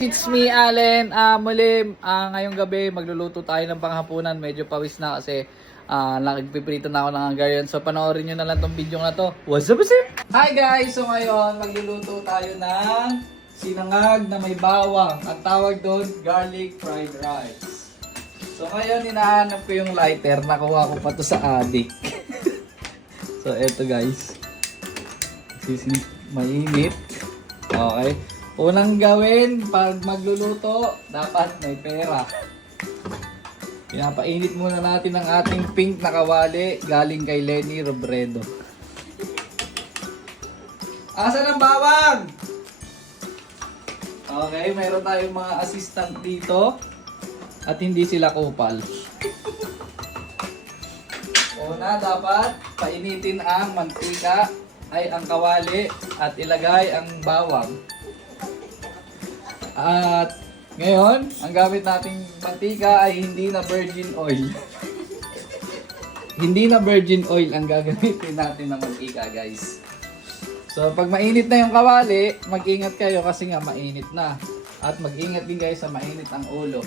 It's me, Allen. Muli, ngayong gabi, magluluto tayo ng panghapunan. Medyo pawis na kasi nagpiprito na ako ng hanggayon. So, panoorin nyo na lang tong video na to. What's up, sir? Hi guys! So, ngayon, magluluto tayo ng sinangag na may bawang. Ang tawag doon, garlic fried rice. So, ngayon, hinahanap ko yung lighter. Nakuha ko pa to sa adik. So, eto guys. Mainit. Okay. Unang gawin, pag magluluto, dapat may pera. Pinapainit muna natin ang ating pink na kawali galing kay Lenny Robredo. Asan ang bawang? Okay, mayroon tayong mga assistant dito at hindi sila kupal. Una, dapat painitin ang mantika ay ang kawali at ilagay ang bawang. At ngayon, ang gamit nating mantika ay hindi na virgin oil. Hindi na virgin oil ang gagamitin natin ng mantika, guys. So, pag mainit na yung kawali, mag-ingat kayo kasi nga mainit na. At mag-ingat din guys sa mainit ang ulo.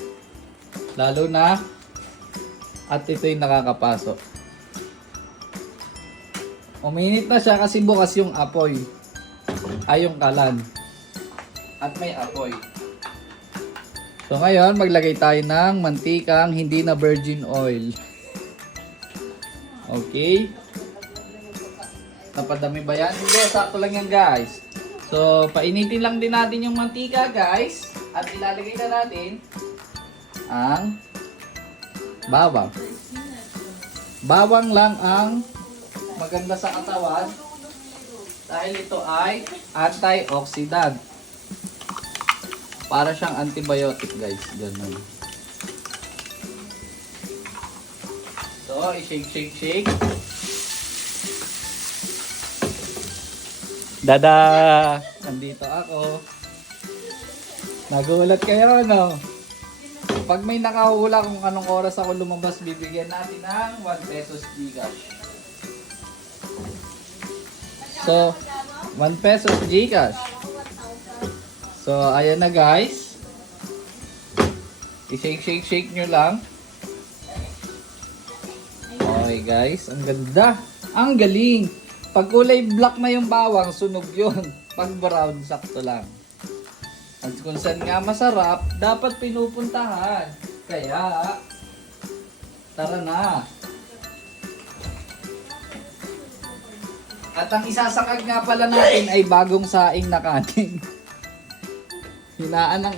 Lalo na, at ito'y nakakapasok. Uminit na siya kasi bukas yung apoy. Ay, yung kalan. At may apoy. So ngayon, maglagay tayo ng mantikang hindi na virgin oil. Okay. Napadami ba yan? Hindi, sakto lang yan guys. So, painitin lang din natin yung mantika guys. At ilalagay na natin ang bawang. Bawang lang ang maganda sa katawan. Dahil ito ay antioxidant. Para siyang antibiotic guys, ganun. So, i-shake. Dada! Nandito ako. Nagulat kayo, no? Pag may nakahula kung anong oras ako lumabas, bibigyan natin ng 1 pesos Gcash. So, 1 pesos Gcash. So, ayan na guys. I-shake nyo lang. Okay guys, ang ganda. Ang galing. Pag kulay black na yung bawang, sunog yun. Pag brown, sakto lang. At kung saan nga masarap, dapat pinupuntahan. Kaya, tara na. At ang isasakag nga pala natin ay bagong saing na kanin. Hinaan ng